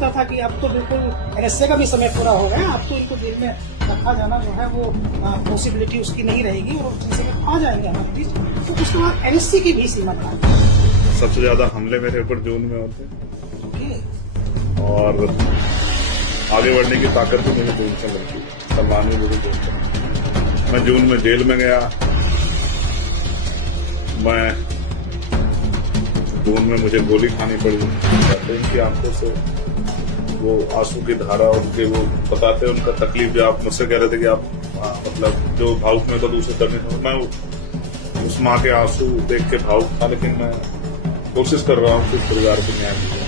लगता था कि अब तो बिल्कुल एनएसए का भी समय पूरा हो गया, अब तो इनको जेल में रखा जाना जो है वो पॉसिबिलिटी उसकी नहीं रहेगी और उस समय आ जाएंगे हमारे बीच। तो उसके बाद एनएससी की भी सीमा बढ़ा दी। सबसे ज्यादा हमले मेरे ऊपर जून में होते ओके। और आगे बढ़ने की ताकत भी मुझे जून से मिलती है, सम्मान भी मुझे जून से। मैं जून में जेल में गया, मैं जून में मुझे गोली खानी पड़ी। कहते हैं कि आंखों से वो आंसू की धारा, उनके वो बताते हैं उनका तकलीफ। जो आप मुझसे कह रहे थे कि आप मतलब जो भावुक में तो दूसरे तरह से, मैं उस माँ के आंसू देख के भावुक था, लेकिन मैं कोशिश कर रहा हूँ कि परिवार को न्याय मिले।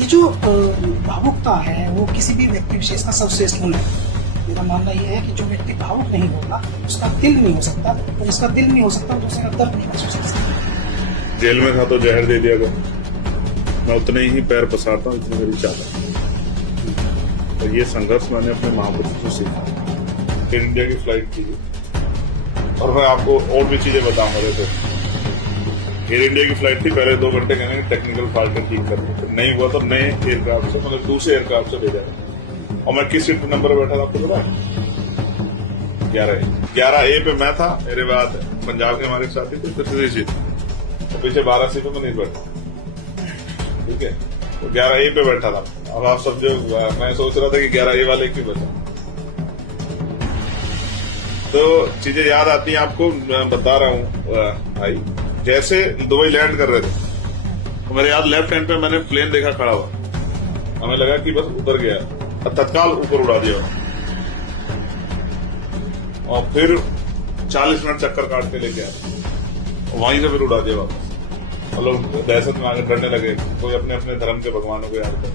ये जो भावुकता है वो किसी भी व्यक्ति विशेष का सर्वश्रेष्ठ मूल्य है। मेरा मानना यह है कि जो व्यक्ति भावुक नहीं होगा उसका दिल नहीं हो सकता, और जिसका दिल नहीं हो सकता तो उसका दर्द नहीं महसूस कर सकता। जेल में था तो जहर दे दिया गया, मैं उतने ही पैर पसारता हूँ जितनी मेरी चादर। तो ये संघर्ष मैंने अपने महापुरुषों से सीखा। फिर इंडिया की फ्लाइट की, और मैं आपको और भी चीजें बताऊंगा। देखो, एयर इंडिया की फ्लाइट थी, पहले 2 घंटे कहने टेक्निकल फॉल्ट ठीक करने, फिर नहीं हुआ तो नए एयरक्राफ्ट से, मतलब दूसरे एयरक्राफ्ट से भेजा गया। और मैं किस सीट नंबर पर बैठा था आपको पता है? 11A पे मैं था, मेरे बाद पंजाब के हमारे साथी थे, फिर तीसरी सीट, तो पीछे 12 सीटों में नहीं बैठा। ठीक है, तो 11A पे बैठा था। अब आप समझो, मैं सोच रहा था कि 11A वाले क्यों बैठा। तो चीजें याद आती हैं आपको, मैं बता रहा हूँ भाई। जैसे दुबई लैंड कर रहे थे तो मेरे याद लेफ्ट हैंड पे मैंने प्लेन देखा खड़ा हुआ, हमें लगा कि बस उतर गया, तत्काल ऊपर उड़ा दिया, और फिर 40 मिनट चक्कर काट के लेके आया, वहीं से फिर उड़ा दिया वापस। मतलब दहशत में आगे डरने लगे, कोई अपने अपने धर्म के भगवानों को याद कर।